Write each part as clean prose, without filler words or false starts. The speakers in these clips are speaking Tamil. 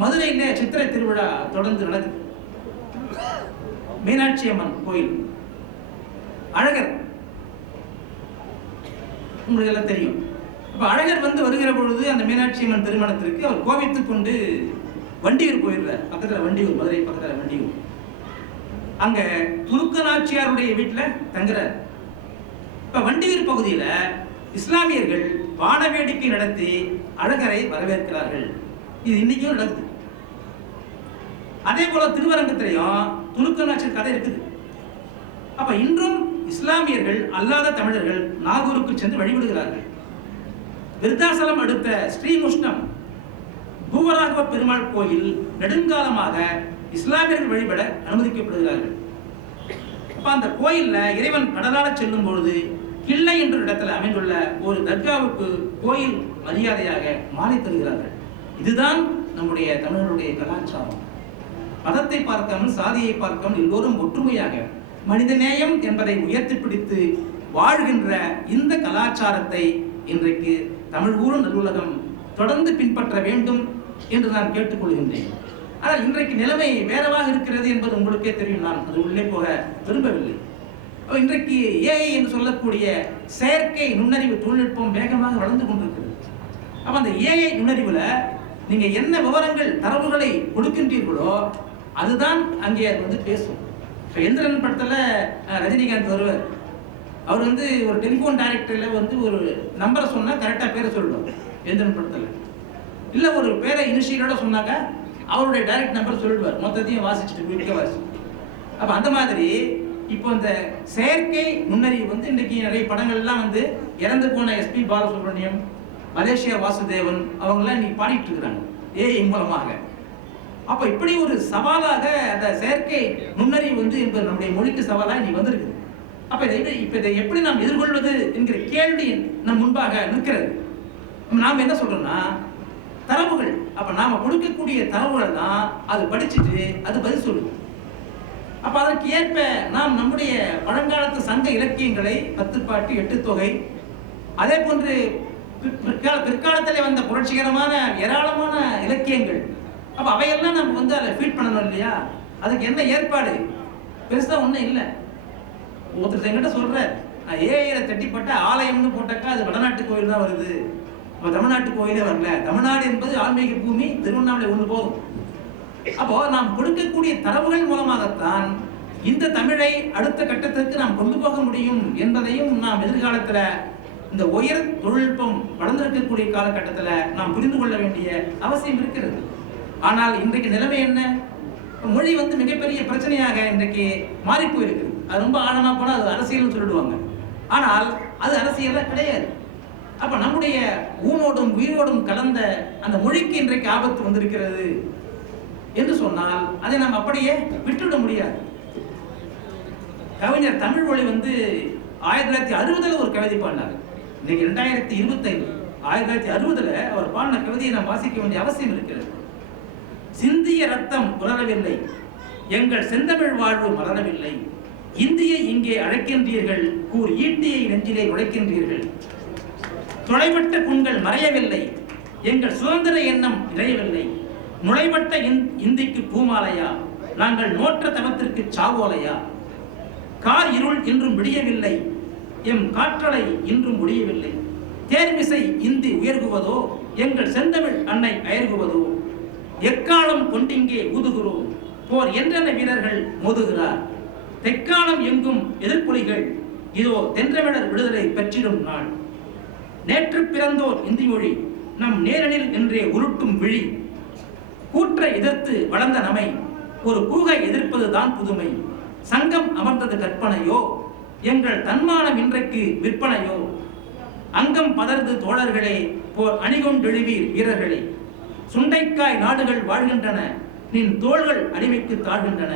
மதுரையிலே சித்திரை திருவிழா தொடர்ந்து நடக்குது. மீனாட்சி அம்மன் கோயில், அழகர் உங்களுக்கு எல்லாம் தெரியும். அப்ப அழகர் வருகிற பொழுது அந்த மீனாட்சி அம்மன் திருமணத்திற்கு அவர் கோபித்துக் கொண்டு வண்டியூர் போயிடுறார். பக்கத்துல வண்டியூர், மதுரை பக்கத்துல வண்டியூர். அங்க துலுக்க நாச்சியாருடைய வீட்டுல தங்குறார். இப்ப வண்டியூர் பகுதியில இஸ்லாமியர்கள் வான வேடிக்கை நடத்தி அழகரை வரவேற்கிறார்கள். இது இன்னைக்கும் நடக்குது. அதே போல திருவரங்கத்திலையும் துலுக்க நாச்சியார் கதை இருக்குது. அப்ப இன்றும் இஸ்லாமியர்கள் அல்லாத தமிழர்கள் நாகூருக்கு சென்று வழிபடுகிறார்கள். விருத்தாசலம் அடுத்த ஸ்ரீமுஷ்ணம் பூவராகவ பெருமாள் கோயில் நெடுங்காலமாக இஸ்லாமியர்கள் வழிபட அனுமதிக்கப்படுகிறார்கள். அப்ப அந்த கோயில்ல இறைவன் கடலாட செல்லும் பொழுது கிள்ளை என்ற இடத்துல அமைந்துள்ள ஒரு தர்காவுக்கு கோயில் மரியாதையாக மாலை தருகிறார்கள். இதுதான் நம்முடைய தமிழர்களுடைய கலாச்சாரம். மதத்தை பார்க்காமல், சாதியை பார்க்காமல் எல்லோரும் ஒற்றுமையாக மனிதநேயம் என்பதை உயர்த்தி பிடித்து வாழ்கின்ற இந்த கலாச்சாரத்தை இன்றைக்கு தமிழ் கூறும் நல்லுலகம் தொடர்ந்து பின்பற்ற வேண்டும் என்று நான் கேட்டுக்கொள்கின்றேன். ஆனால் இன்றைக்கு நிலைமை வேறவாக இருக்கிறது என்பது உங்களுக்கே தெரியும். நான் அது உள்ளே போக விரும்பவில்லை. இன்றைக்கு ஏஐ என்று சொல்லக்கூடிய செயற்கை நுண்ணறிவு தொழில்நுட்பம் வேகமாக வளர்ந்து கொண்டிருக்கிறது. அப்ப அந்த ஏஐ நுண்ணறிவுல நீங்க என்ன விவரங்கள், தரவுகளை கொடுக்கின்றீர்களோ அதுதான் அங்கே அது பேசும். இப்போ எந்திரன் படத்துல ரஜினிகாந்த் வருவார். அவர் ஒரு டெலிஃபோன் டைரக்டரில் ஒரு நம்பரை சொன்னா கரெக்டாக பேரை சொல்லுவார் எந்திரன் படத்துல. இல்லை ஒரு பேரை இனிஷியலோட சொன்னாக்க அவருடைய டைரக்ட் நம்பர் சொல்லிடுவார், மொத்தத்தையும் வாசிச்சுட்டு வீட்டுக்கே வாசி. அப்போ அந்த மாதிரி இப்போ இந்த செயற்கை நுண்ணறிவு இன்றைக்கி நிறைய படங்கள்லாம் இறந்து போன எஸ்பி பாலசுப்ரமணியம், மலேசியா வாசுதேவன் அவங்கெல்லாம் இன்னைக்கு பாடிட்டு இருக்கிறாங்க ஏஐ மூலமாக. அப்போ இப்படி ஒரு சவாலாக அந்த செயற்கை நுண்ணறிவு என்பது நம்முடைய மொழிக்கு சவாலாக இன்னைக்கு வந்திருக்கு. அப்போ இதை எப்படி நாம் எதிர்கொள்வது என்கிற கேள்வி நம் முன்பாக நிற்கிறது. நாம் என்ன சொல்றோம்னா தரவுகள், அப்ப நாம கொடுக்கக்கூடிய தரவுகளை தான் அது படிச்சுட்டு அது பதில் சொல்லுது. அப்ப அதற்கு ஏற்ப நாம் நம்முடைய பழங்காலத்து சங்க இலக்கியங்களை, பத்துப்பாட்டு, எட்டுத்தொகை, அதே போன்று பிற்காலத்திலே வந்த புரட்சிகரமான ஏராளமான இலக்கியங்கள், அப்ப அவையெல்லாம் நம்ம அதை ஃபீட் பண்ணணும் இல்லையா? அதுக்கு என்ன ஏற்பாடு? பெருசா ஒன்றும் இல்லை. ஒருத்தர் என்கிட்ட சொல்ற, நான் ஏஐல தட்டிப்பட்ட ஆலயம்னு போட்டாக்கா அது வடநாட்டு கோயில் தான் வருது, நம்ம தமிழ்நாட்டு கோயிலே வரல. தமிழ்நாடு என்பது ஆன்மீக பூமி, திருவண்ணாமலை ஒன்று போதும். அப்போ நாம் கொடுக்கக்கூடிய தரவுகள் மூலமாகத்தான் இந்த தமிழை அடுத்த கட்டத்திற்கு நாம் கொண்டு போக முடியும் என்பதையும் நாம் எதிர்காலத்தில் இந்த உயர் தொழில்நுட்பம் வளர்ந்திருக்கக்கூடிய காலகட்டத்தில் நாம் புரிந்து கொள்ள வேண்டிய அவசியம் இருக்கிறது. ஆனால் இன்றைக்கு நிலைமை என்ன? மொழி மிகப்பெரிய பிரச்சனையாக இன்றைக்கு மாறி போயிருக்குது. அது ரொம்ப ஆழமா போனால் அது அரசியல்னு சொல்லிடுவாங்க. ஆனால் அது அரசியல கிடையாது. அப்ப நம்முடைய ஊனோடும் உயிரோடும் கலந்த அந்த மொழிக்கு இன்றைக்கு ஆபத்து வந்திருக்கிறது என்று சொன்னால் அதை நாம் அப்படியே விட்டுவிட முடியாது. கவிஞர் தமிழ்மொழி 1960 ஒரு கவிதை பாடினார். இன்னைக்கு 2025, 1960 அவர் பாடின கவிதையை நாம் வாசிக்க வேண்டிய அவசியம் இருக்கிறது. சிந்திய ரத்தம் உலரவில்லை, எங்கள் செந்தமிழ் வாழ்வு மலரவில்லை, இந்தியை இங்கே அழைக்கின்றீர்கள், கூர் ஈட்டியை நெஞ்சிலே உழைக்கின்றீர்கள், தொலைபட்ட புண்கள் மறையவில்லை, எங்கள் சுதந்திர எண்ணம் இறையவில்லை, நுழைபட்ட இந்திக்கு பூமாலையா, நாங்கள் நோற்ற தவத்திற்கு சாவோலையா, கார் இருள் இன்றும் விடியவில்லை, எம் காற்றலை இன்றும் முடியவில்லை, தேர்மிசை இந்தி உயர்குவதோ, எங்கள் செந்தமிழ் அன்னை அயர்குவதோ, எக்காலம் கொண்டிங்கே ஊதுகிறோம், போர் என்றென்ன வீரர்கள் மோதுகிறார், தெற்காலம் எங்கும் எதிர்ப்புலிகள், இதோ தென்றமிழர் விடுதலை பெற்றிடும் நாள், நேற்று பிறந்தோர் இந்தி மொழி நம் நேரனில் என்றே உருட்டும் விழி, கூற்றை எதிர்த்து வளர்ந்த நமை ஒரு கூகை எதிர்ப்பது தான் புதுமை, சங்கம் அமர்ந்தது கற்பனையோ, எங்கள் தன்மானம் இன்றைக்கு விற்பனையோ, அங்கம் பதர்ந்து தோழர்களே, போர் அணிகொண்டெழுவீர் வீரர்களே, சுண்டைக்காய் நாடுகள் வாழ்கின்றன, நின் தோள்கள் அடிமைக்கு தாழ்கின்றன,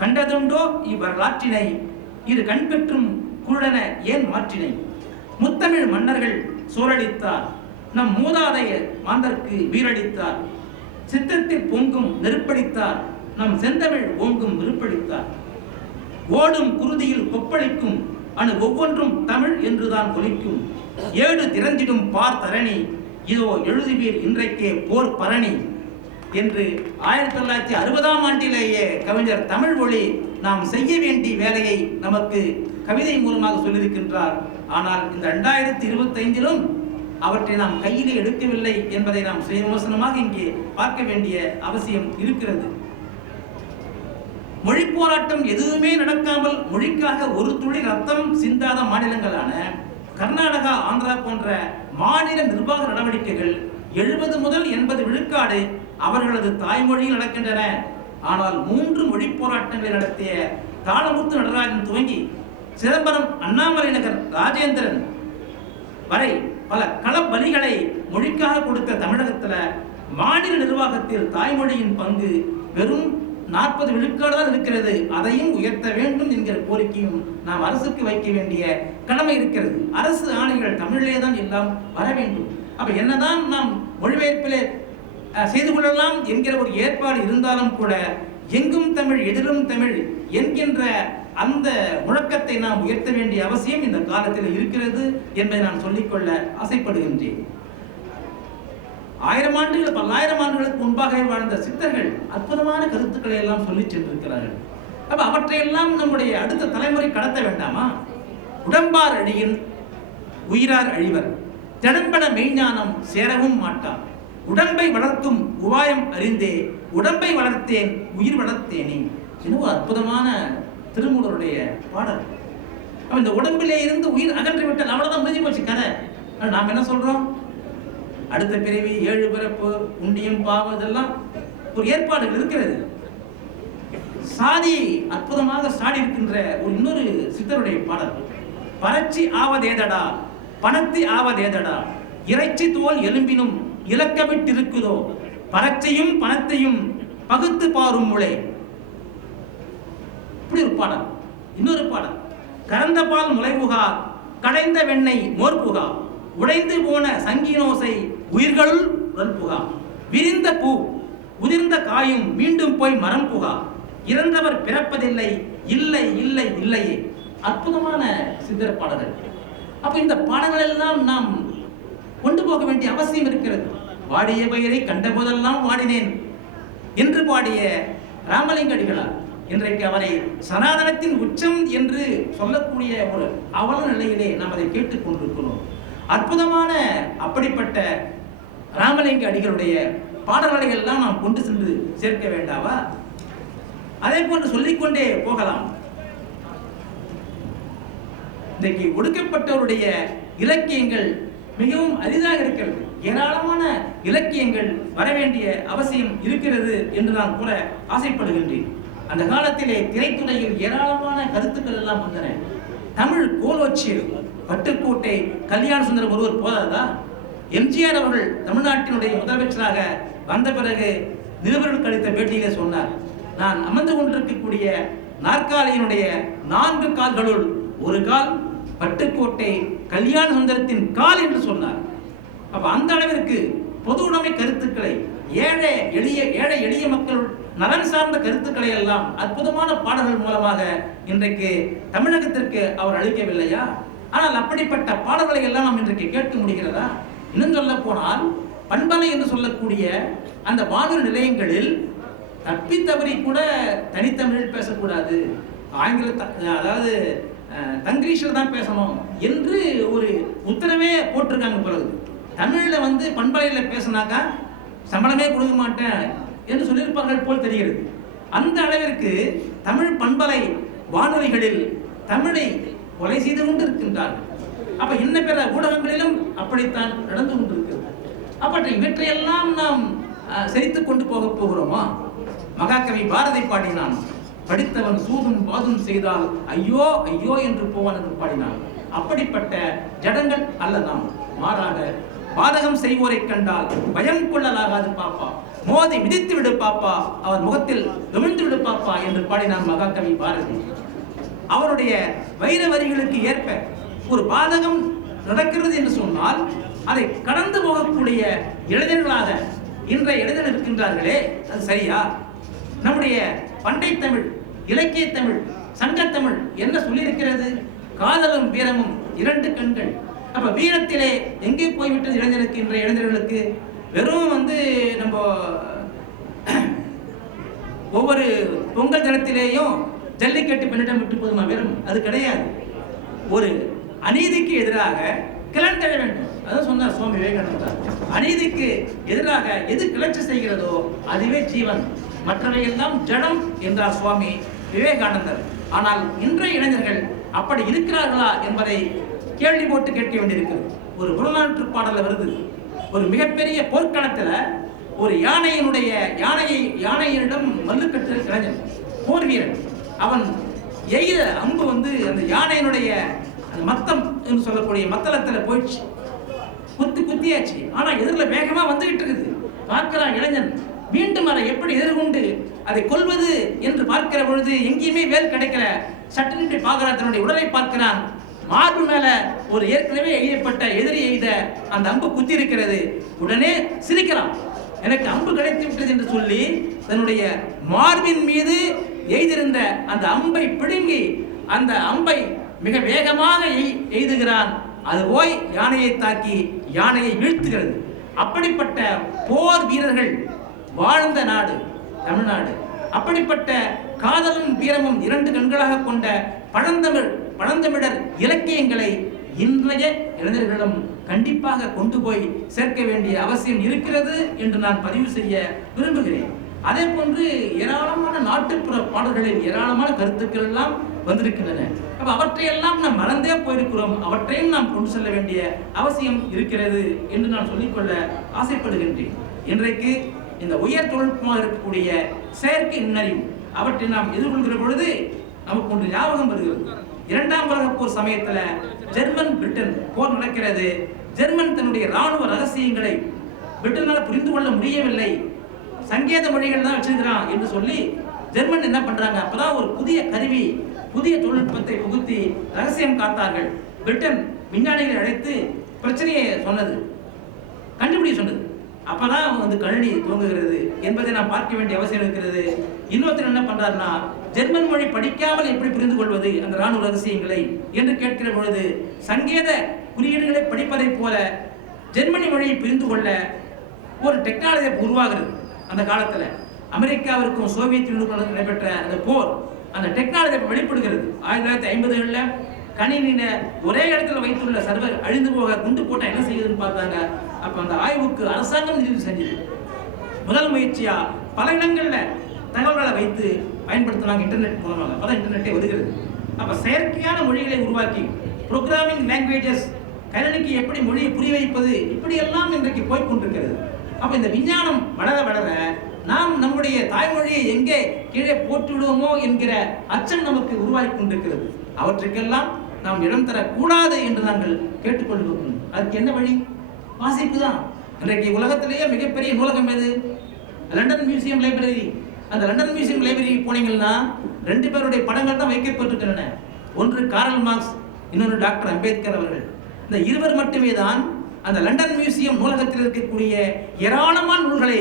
கண்டதுண்டோ இவ்வரலாற்றினை, இரு கண்பெற்றும் குழன ஏன் மாற்றினை, முத்தமிழ் மன்னர்கள் சோரடித்தார், நம் மூதாதையர் மாந்தர்க்கு வீரடித்தார், சித்தத்தில் பொங்கும் நெருப்படித்தார், நம் செந்தமிழ் ஓங்கும் விருப்படித்தார், ஓடும் குருதியில் கொப்பளிக்கும் அணு ஒவ்வொன்றும் தமிழ் என்றுதான் ஒலிக்கும், ஏடு திறந்திடும் பார் தரணி, இதோ எழுதுவீர் இன்றைக்கே போர் பரணி, என்று 1960ஆம் ஆண்டிலேயே கவிஞர் தமிழ்மொழி நாம் செய்ய வேண்டிய வேலையை நமக்கு கவிதை மூலமாக சொல்லியிருக்கின்றார். ஆனால் இந்த 2025லும் அவற்றை நாம் கையிலே எடுக்கவில்லை என்பதை நாம் சுய விமர்சனமாக இங்கே பார்க்க வேண்டிய அவசியம் இருக்கிறது. மொழி போராட்டம் எதுவுமே நடக்காமல் மொழிக்காக ஒரு துளி ரத்தம் சிந்தாத மாநிலங்களான கர்நாடகா, ஆந்திரா போன்ற மாநில நிர்வாக நடவடிக்கைகள் 70 முதல் 80 விழுக்காடு அவர்களது தாய்மொழியில் நடக்கின்றன. ஆனால் 3 மொழி போராட்டங்களை நடத்திய தாளமுத்து நடராஜன் துவங்கி சிதம்பரம், அண்ணாமலை நகர் ராஜேந்திரன் வரை பல களப்பலிகளை மொழிக்காக கொடுத்த தமிழகத்தில் மாநில நிர்வாகத்தில் தாய்மொழியின் பங்கு வெறும் 40 விழுக்காடு தான் இருக்கிறது. அதையும் உயர்த்த வேண்டும் என்கிற கோரிக்கையும் நாம் அரசுக்கு வைக்க வேண்டிய கடமை இருக்கிறது. அரசு ஆணைகள் தமிழிலே தான் எல்லாம் வர வேண்டும். அப்ப என்னதான் நாம் மொழிபெயர்ப்பிலே செய்து கொள்ளலாம் என்கிற ஒரு ஏற்பாடு இருந்தாலும் கூட எங்கும் தமிழ் எதிலும் தமிழ் என்கின்ற அந்த முழக்கத்தை நாம் உயர்த்த வேண்டிய அவசியம் இந்த காலத்தில் இருக்கிறது என்பதை நான் சொல்லிக்கொள்ள ஆசைப்படுகின்றேன். 1000 ஆண்டுகள், பல்லாயிரம் ஆண்டுகளுக்கு முன்பாக வாழ்ந்த சித்தர்கள் அற்புதமான கருத்துக்களை எல்லாம் சொல்லி சென்றிருக்கிறார்கள். அப்ப அவற்றையெல்லாம் நம்முடைய அடுத்த தலைமுறை கடத்த வேண்டாமா? உடம்பார் அழியின் உயிரார் அழிவர், திடம்பட மெய்ஞானம் சேரவும் மாட்டார், உடம்பை வளர்க்கும் உபாயம் அறிந்தே உடம்பை வளர்த்தேன் உயிர் வளர்த்தேனே. இன்னும் அற்புதமான திருமூலருடைய பாடல். இந்த உடம்பிலே இருந்து உயிர் அகன்று விட்டால் அவ்வளவுதான், முடிஞ்சு போச்சு கதை. நாம் என்ன சொல்றோம்? அடுத்த பிறவி, 7 பிறப்பு, உண்டியம், பாவம், இதெல்லாம் ஒரு ஏற்பாடுகள் இருக்கிறது. சாதி அற்புதமாக சாடி இருக்கின்ற ஒரு இன்னொரு சித்தருடைய பாடல். பறச்சி ஆவதேதடா பணத்தி ஆவதேதடா, இறைச்சி தோல் எலும்பினும் இலக்கமிட்டிருக்குதோ, பறச்சையும் பணத்தையும் பகுத்து பாரும் முளை. இப்படி ஒரு பாடல். இன்னொரு பாடல். கறந்த பால் முளைபுகா, கடைந்த வெண்ணெய் மோர்புகா, உடைந்து போன சங்கினோசை உயிர்களுள் புகா, விரிந்த பூ உதிர்ந்த காயும் மீண்டும் போய் மரம் புகா, இறந்தவர் பிறப்பதில்லை இல்லை இல்லை இல்லையே. அற்புதமான சித்தர் பாடல்கள். அப்ப இந்த பாடல்கள் எல்லாம் நாம் கொண்டு போக வேண்டிய அவசியம் இருக்கிறது. வாடிய பயிரை கண்ட போதெல்லாம் வாடினேன் என்று பாடிய ராமலிங்க அடிகளார் இன்றைக்கு அவரை சனாதனத்தின் உச்சம் என்று சொல்லக்கூடிய ஒரு அவல நிலையிலே நாம் அதை கேட்டுக் கொண்டிருக்கிறோம். அற்புதமான அப்படிப்பட்ட ராமலிங்க அடிகளுடைய பாடல்களை எல்லாம் நாம் கொண்டு சென்று சேர்க்க வேண்டாவா? அதே போன்று சொல்லிக்கொண்டே போகலாம். இன்றைக்கு ஒடுக்கப்பட்டவருடைய இலக்கியங்கள் மிகவும் அரிதாக இருக்கிறது. ஏராளமான இலக்கியங்கள் வர வேண்டிய அவசியம் இருக்கிறது என்று நான் கூற ஆசைப்படுகின்றேன். அந்த காலத்திலே திரைத்துறையில் ஏராளமான கருத்துக்கள் எல்லாம் வந்தன. தமிழ் கோலோச்சியர், பட்டுக்கோட்டை கல்யாண சுந்தரம் ஒருவர் போதாதா? எம்ஜிஆர் அவர்கள் தமிழ்நாட்டினுடைய முதலமைச்சராக வந்த பிறகு நிருபர்களுக்கு அளித்த பேட்டியிலே சொன்னார், நான் அமர்ந்து கொண்டிருக்கக்கூடிய நாற்காலியினுடைய 4 கால்களுள் ஒரு கால் பட்டுக்கோட்டை கல்யாண சுந்தரத்தின் கால் என்று சொன்னார். அப்ப அந்த அளவிற்கு பொது உடைமை கருத்துக்களை, ஏழை எளிய மக்கள் நலன் சார்ந்த கருத்துக்களை எல்லாம் அற்புதமான பாடல்கள் மூலமாக இன்றைக்கு தமிழகத்திற்கு அவர் அளிக்கவில்லையா? ஆனால் அப்படிப்பட்ட பாடல்களை எல்லாம் நாம் இன்றைக்கு கேட்க முடிகிறதா? இன்னும் சொல்ல போனால் பண்பலை என்று சொல்லக்கூடிய அந்த வானொலி நிலையங்களில் தப்பி தவறி கூட தனித்தமிழில் பேசக்கூடாது, அதாவது தங்கிலீஷில் தான் பேசணும் என்று ஒரு உத்தரவே போட்டிருக்காங்க. பிறகு தமிழில் பண்பலையில் பேசினாக்கா சம்பளமே கொடுக்க மாட்டேன் என்று சொல்லியிருப்பார்கள் போல் தெரிகிறது. அந்த அளவிற்கு தமிழ் பண்பலை வானொலிகளில் தமிழை கொலை செய்து கொண்டு இருக்கின்றார்கள். அப்ப இன்ன பிற ஊடகங்களிலும் அப்படித்தான் நடந்து கொண்டிருக்கிறது. அப்ப இவற்றையெல்லாம் நாம் செறித்துக் கொண்டு போகிறோமா? மகாகவி பாரதி பாடினான், படித்தவன் சூதும் பாதும் செய்தால் ஐயோ ஐயோ என்று போவான் என்று பாடினான். அப்படிப்பட்ட ஜடங்கள் அல்ல நாம். மாறாக பாதகம் செய்வோரை கண்டால் பயம் கொள்ளலாகாது பாப்பா, மோதி மிதித்து விடு பாப்பா, அவர் முகத்தில் விமிழ்ந்து விடு பாப்பா என்று பாடினான் மகாகவி பாரதி. அவருடைய வைர வரிகளுக்கு ஏற்ப ஒரு பாதகம் நடக்கிறது என்று சொன்னால் அதை கடந்து போகக்கூடிய இளைஞர்களாக இன்றைய இளைஞர்கள் இருக்கின்றார்களே, அது சரியா? நம்முடைய பண்டை தமிழ், இலக்கிய தமிழ், சங்கத்தமிழ் என்ன சொல்லியிருக்கிறது? காதலும் வீரமும் 2 கண்கள். அப்ப வீரத்திலே எங்கே போய்விட்டது இளைஞருக்கு? இன்றைய இளைஞர்களுக்கு வெறும் நம்ம காலத்திலேயும் ஜல்லிக்கட்டு பெண்ணிடம் விட்டு போதுமா? வெறும் அது கிடையாது. ஒரு அநீதிக்கு எதிராக கிளர்ந்தெழ வேண்டும். அதான் சொன்னார் சுவாமி விவேகானந்தர். அநீதிக்கு எதிராக எது கிளர்ச்சி செய்கிறதோ அதுவே ஜீவன், மற்றவை எல்லாம் ஜடம் என்றார் சுவாமி விவேகானந்தர். ஆனால் இன்றைய இளைஞர்கள் அப்படி இருக்கிறார்களா என்பதை கேள்வி போட்டு கேட்க வேண்டியிருக்கிறது. ஒரு புறநானூற்று பாடல்ல வருது, ஒரு மிகப்பெரிய போர்க்களத்துல ஒரு யானையிடம் மல்லுக்கட்டு இளைஞன் போர் வீரன். அவன் எய்த அம்பு அந்த யானையினுடைய அந்த மத்தம் என்று சொல்லக்கூடிய மத்தளத்துல போயிடுச்சு, குத்தியாச்சு. ஆனா எதிரில் வேகமா வந்துகிட்டு இருக்குது. பார்க்கிறான் இளைஞன், மீண்டும் அதை எப்படி எதிர்கொண்டு அதை கொல்வது என்று பார்க்கிற பொழுது எங்கேயுமே வேல் கிடைக்கல. சட்டனிட்டு பார்க்கிறான், தன்னுடைய உடலை பார்க்கிறான். மார்பு மேல ஒரு ஏற்கனவே எய்யப்பட்ட எதிரி எய்த அந்த அம்பு குத்தி இருக்கிறது. உடனே சிரிக்கிறான், எனக்கு அம்பு கிடைத்து விட்டது என்று சொல்லி தன்னுடைய மார்பின் மீது எய்திருந்த அந்த அம்பை பிடுங்கி அந்த அம்பை மிக வேகமாக எய்துகிறான். அது போய் யானையை தாக்கி யானையை வீழ்த்துகிறது. அப்படிப்பட்ட போர் வீரர்கள் வாழ்ந்த நாடு தமிழ்நாடு. அப்படிப்பட்ட காதலும் வீரமும் இரண்டு கண்களாக கொண்ட பழந்தமிழர் இலக்கியங்களை இன்றைய இளைஞர்களிடம் கண்டிப்பாக கொண்டு போய் சேர்க்க வேண்டிய அவசியம் இருக்கிறது என்று நான் பதிவு செய்ய விரும்புகிறேன். அதே போன்று ஏராளமான நாட்டுப்புற பாடல்களில் ஏராளமான கருத்துக்கள் எல்லாம் வந்திருக்கின்றன. அப்ப அவற்றையெல்லாம் நாம் மறந்தே போயிருக்கிறோம். அவற்றையும் நாம் கொண்டு செல்ல வேண்டிய அவசியம் இருக்கிறது என்று நான் சொல்லிக்கொள்ள ஆசைப்படுகின்றேன். இன்றைக்கு இந்த உயர் தொழில்நுட்பமாக இருக்கக்கூடிய செயற்கை நுண்ணறிவு அவற்றை நாம் எதிர்கொள்கிற பொழுது நமக்கு ஒன்று ஞாபகம் வருகிறது. இரண்டாம் உலக போர் சமயத்துல ஜெர்மன் பிரிட்டன் போர் நடக்கிறது. ஜெர்மன் தன்னுடைய ராணுவ ரகசியங்களை பிரிட்டனால் புரிந்து கொள்ள முடியவில்லை, சங்கேத மொழிகள் தான் வச்சிருக்கிறான் என்று சொல்லி ஜெர்மன் என்ன பண்றாங்க, அப்பதான் ஒரு புதிய கருவி புதிய தொழில்நுட்பத்தை புகுத்தி ரகசியம் காத்தார்கள். பிரிட்டன் விஞ்ஞானிகளை அழைத்து பிரச்சனையை சொன்னது, கண்டுபிடிக்க சொன்னது. அப்பதான் கணினி துவங்குகிறது என்பதை நாம் பார்க்க வேண்டிய அவசியம் இருக்கிறது. இன்னொருத்தர் என்ன பண்றாருன்னா, ஜெர்மன் மொழி படிக்காமல் எப்படி புரிந்து கொள்வது அந்த ராணுவ ரகசியங்களை என்று கேட்கிற பொழுது சங்கேத குறியீடுகளை படிப்பதை போல ஜெர்மனி மொழியை புரிந்து கொள்ள ஒரு டெக்னாலஜி உருவாகிறது. அந்த காலத்துல அமெரிக்காவிற்கும் சோவியத் யூனியனுக்கும் நடைபெற்ற அந்த போர், அந்த டெக்னாலஜி வெளிப்படுகிறது. 1950களில் கணினியில ஒரே இடத்துல வைத்துள்ள சர்வர் அழிந்து போக குண்டு போட்டா என்ன செய்யுதுன்னு பார்த்தாங்க. அப்ப அந்த ஆய்வுக்கு அரசாங்கம் நிதி செஞ்சது. முதல் முயற்சியா பல இடங்கள்ல தகவல்களை வைத்து பயன்படுத்தினாங்க இன்டர்நெட் மூலமாக. அப்பதான் இன்டர்நெட்டே வருகிறது. அப்ப செயற்கையான மொழிகளை உருவாக்கி புரோகிராமிங் லாங்குவேஜஸ், கணினிக்கு எப்படி மொழியை புரிய வைப்பது, இப்படி எல்லாம் இன்றைக்கு போய்கொண்டிருக்கிறது. அப்ப இந்த விஞ்ஞானம் வளர வளர நாம் நம்முடைய தாய்மொழியை எங்கே கீழே போட்டு விடுவோமோ என்கிற அச்சம் நமக்கு உருவாகி கொண்டிருக்கிறது. அவற்றுக்கெல்லாம் நாம் இடம் தரக்கூடாது என்று நாங்கள் கேட்டுக்கொள்கிறோம். அதுக்கு என்ன வழி? வாசிப்பு தான். இன்றைக்கு உலகத்திலேயே மிகப்பெரிய நூலகம் எது? London museum library. அந்த லண்டன் மியூசியம் லைப்ரரி போனீங்கன்னா 2 பேருடைய படங்கள் தான் வைக்கப்பட்டிருக்கின்றன. ஒன்று கார்ல் மார்க்ஸ், இன்னொன்று டாக்டர் அம்பேத்கர் அவர்கள். இந்த இருவர் மட்டுமே தான் அந்த லண்டன் மியூசியம் நூலகத்தில் இருக்கக்கூடிய ஏராளமான நூல்களை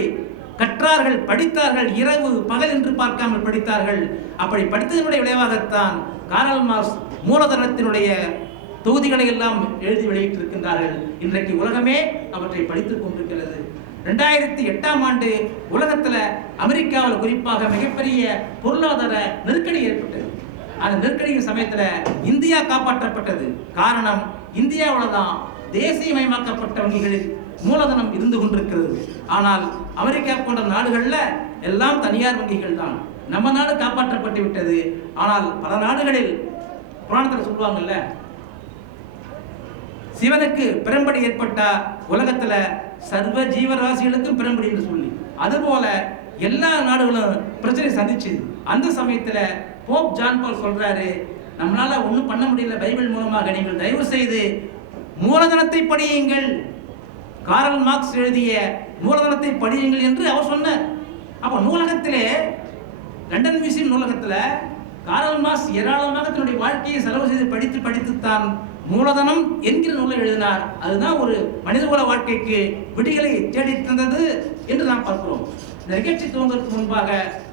கற்றார்கள், படித்தார்கள். இரவு பகல் என்று பார்க்காமல் படித்தார்கள். அப்படி படித்ததனுடைய விளைவாகத்தான் கார்ல் மார்க்ஸ் மூலதனத்தினுடைய தொகுதிகளை எல்லாம் எழுதி வெளியிட்டிருக்கின்றார்கள். இன்றைக்கு உலகமே அவற்றை படித்துக் கொண்டிருக்கிறது. 2008ஆம் ஆண்டு உலகத்துல அமெரிக்காவில் குறிப்பாக மிகப்பெரிய பொருளாதார நெருக்கடி ஏற்பட்டது. அந்த நெருக்கடியின் சமயத்துல இந்தியா காப்பாற்றப்பட்டது. காரணம், இந்தியாவில் தான் தேசியமயமாக்கப்பட்ட வங்கிகளில் மூலதனம் இருந்து கொண்டிருக்கிறது. ஆனால் அமெரிக்கா போன்ற நாடுகள்ல எல்லாம் தனியார் வங்கிகள் தான். நம்ம நாடு காப்பாற்றப்பட்டு விட்டது. ஆனால் பல நாடுகளில் புராணத்தில் சொல்லுவாங்கல்ல, சிவனுக்கு பிறம்படி ஏற்பட்டா உலகத்துல சர்வ ஜீவராசிகளுக்கும் பிறம்படி என்று சொல்லி, அதுபோல எல்லா நாடுகளும் பிரச்சனை சந்திச்சு அந்த சமயத்துல போப் ஜான் பால் சொல்றாரு, நம்மளால ஒன்றும் பண்ண முடியல, பைபிள் மூலமாக நீங்கள் தயவு செய்து மூலதனத்தை படியுங்கள், கார்ல் மார்க்ஸ் எழுதிய மூலதனத்தை படியுங்கள் என்று அவர் சொன்னார். அப்ப நூலகத்திலே, லண்டன் மியூசியம் நூலகத்துல கார்ல் மார்க்ஸ் ஏராளமாக தன்னுடைய வாழ்க்கையை செலவு செய்து படித்துத்தான் மூலதனம் என்கிற நூலை எழுதினார். அதுதான் ஒரு மனிதகுல வாழ்க்கைக்கு விடிகளை தேடி தந்தது என்று நாம் பார்க்கிறோம். இந்த நிகழ்ச்சி துவங்குவதற்கு முன்பாக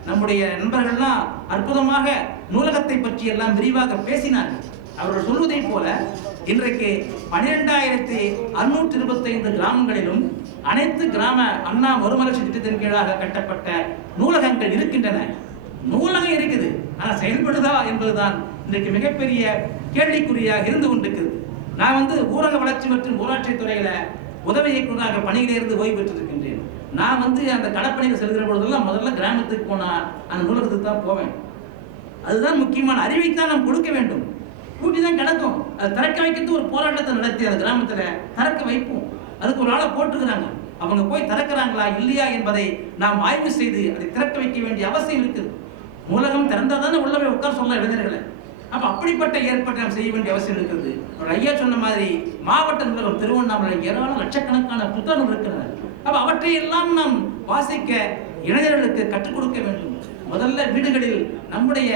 நம்முடைய நண்பர்கள்லாம் அற்புதமாக நூலகத்தை பற்றி எல்லாம் விரிவாக பேசினார்கள். அவர்கள் சொல்வதை போல இன்றைக்கு 12,625 கிராமங்களிலும் அனைத்து கிராம அண்ணா மறுமலர்ச்சி திட்டத்தின் கீழாக கட்டப்பட்ட நூலகங்கள் இருக்கின்றன. நூலகம் இருக்குது, ஆனால் செயல்படுதா என்பதுதான் இன்றைக்கு மிகப்பெரிய கேள்விக்குறியாக இருந்து கொண்டிருக்கிறது. நான் ஊரக வளர்ச்சி மற்றும் ஊராட்சி துறையில உதவி இயக்குநராக பணியிலிருந்து ஓய்வு பெற்றிருக்கின்றேன். நான் அந்த கடப்பணியில் செல்கிற பொழுதெல்லாம் முதல்ல கிராமத்துக்கு போனா அந்த நூலகத்துக்கு தான் போவேன். அதுதான் முக்கியமான அறிவைத்தான் நாம் கொடுக்க வேண்டும். கூட்டி தான் கிடக்கும். அது திறக்க வைக்கிறது ஒரு போராட்டத்தை நடத்தி அந்த கிராமத்துல திறக்க வைப்போம். அதுக்கு ஒரு ஆளை போட்டுக்கிறாங்க. அவங்க போய் திறக்கிறாங்களா இல்லையா என்பதை நாம் ஆய்வு செய்து அதை திறக்க வைக்க வேண்டிய அவசியம் இருக்குது. நூலகம் திறந்தா தானே உள்ள போய் உட்கார சொல்ல இளைஞர்களை. அப்ப அப்படிப்பட்ட ஏற்பாட்டை நாம் செய்ய வேண்டிய அவசியம் இருக்குது. ஐயா சொன்ன மாதிரி மாவட்ட நூலகம் திருவண்ணாமலை ஏராளம் லட்சக்கணக்கான புத்தகம் இருக்கிறது. அப்ப அவற்றையெல்லாம் நாம் வாசிக்க இளைஞர்களுக்கு கற்றுக் கொடுக்க வேண்டும். முதல்ல வீடுகளில் நம்முடைய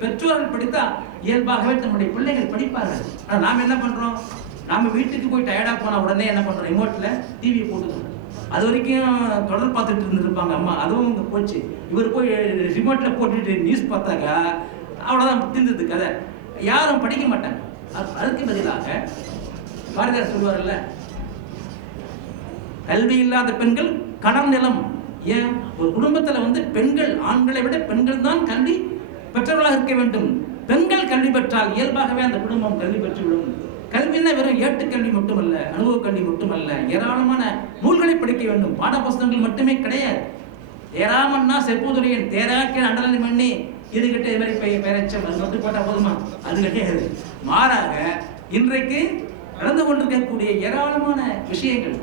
பெற்றோர்கள் படித்தா இயல்பாகவே நம்முடைய பிள்ளைகள் படிப்பார்கள். ஆனால் நாம் என்ன பண்றோம்? நாம வீட்டுக்கு போய் டயர்டா போனா உடனே என்ன பண்றோம்? ரிமோட்ல டிவி போட்டுக்கணும். அது வரைக்கும் தொடர் பார்த்துட்டு இருந்திருப்பாங்க அம்மா, அதுவும் இங்க போச்சு. இவர் போய் ரிமோட்ல போட்டுட்டு நியூஸ் பார்த்தாக்கா அவ்வளவுதான் தீர்ந்தது கதை. யாரும் படிக்க மாட்டாங்க. அதுக்கு பதிலாக பாரதியார் சொல்வார்ல, கல்வி இல்லாத பெண்கள் கடன் நிலம். ஏன் ஒரு குடும்பத்துல பெண்கள் ஆண்களை விட பெண்கள் தான் கல்வி பெற்றவர்களாக இருக்க வேண்டும். பெண்கள் கல்வி பெற்றால் இயல்பாகவே அந்த குடும்பம் கல்வி பெற்றுவிடும். கல்வின்னா வெறும் ஏட்டுக்கல்வி மட்டுமல்ல, அனுபவ கல்வி மட்டுமல்ல, ஏராளமான நூல்களை படிக்க வேண்டும். பாட புஸ்தகங்கள் மட்டுமே கிடையாது. ஏராமன்னா செப்புதுரையன் தேராக்கி அண்டலி பண்ணி இதுகிட்ட இது மாதிரி பெயரச்சம் அது மட்டும் போட்டா போதுமா? அது கிடையாது. மாறாக இன்றைக்கு நடந்து கொண்டிருக்கக்கூடிய ஏராளமான விஷயங்கள்,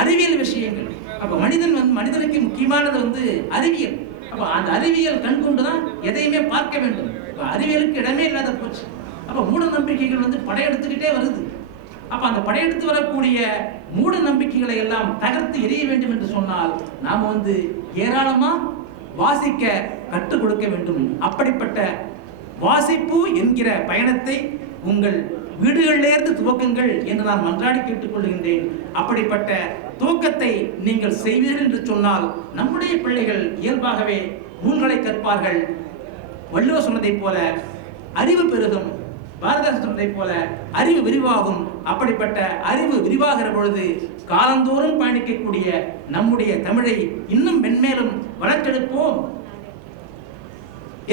அறிவியல் விஷயங்கள். அப்ப மனிதனுக்கு முக்கியமானது அறிவியல். அப்ப அந்த அறிவியல் கண் கொண்டுதான் எதையுமே பார்க்க வேண்டும். அறிவியலுக்கு இடமே இல்லாத போச்சு. அப்ப மூட நம்பிக்கைகள் படையெடுத்துக்கிட்டே வருது. அப்ப அந்த படையெடுத்து வரக்கூடிய மூட நம்பிக்கைகளை எல்லாம் தகர்த்து எரிய வேண்டும் என்று சொன்னால் நாம ஏராளமா வாசிக்க கற்றுக் கொடுக்க வேண்டும். அப்படிப்பட்ட வாசிப்பு என்கிற பயணத்தை உங்கள் வீடுகளிலிருந்து துவக்குங்கள் என்று நான் மன்றாடி கேட்டுக்கொள்கின்றேன். அப்படிப்பட்ட துவக்கத்தை நீங்கள் செய்வீர்கள் என்று சொன்னால் நம்முடைய பிள்ளைகள் இயல்பாகவே நூல்களை கற்பார்கள். வள்ளுவர் சொன்னதைப் போல அறிவு பெருகும், பாரதியார் சொன்னதைப் போல அறிவு விரிவாகும். அப்படிப்பட்ட அறிவு விரிவாகிற பொழுது காலந்தோறும் பயணிக்கக்கூடிய நம்முடைய தமிழை இன்னும் மென்மேலும் வளர்த்தெடுப்போம்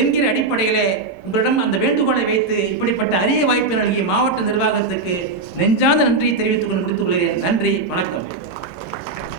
என்கிற அடிப்படையிலே உங்களிடம் அந்த வேண்டுகோளை வைத்து இப்படிப்பட்ட அரிய வாய்ப்பு நல்கிய மாவட்ட நிர்வாகத்துக்கு நெஞ்சார்ந்த நன்றியை தெரிவித்துக் கொண்டு முடித்துக் கொள்கிறேன். நன்றி, வணக்கம்.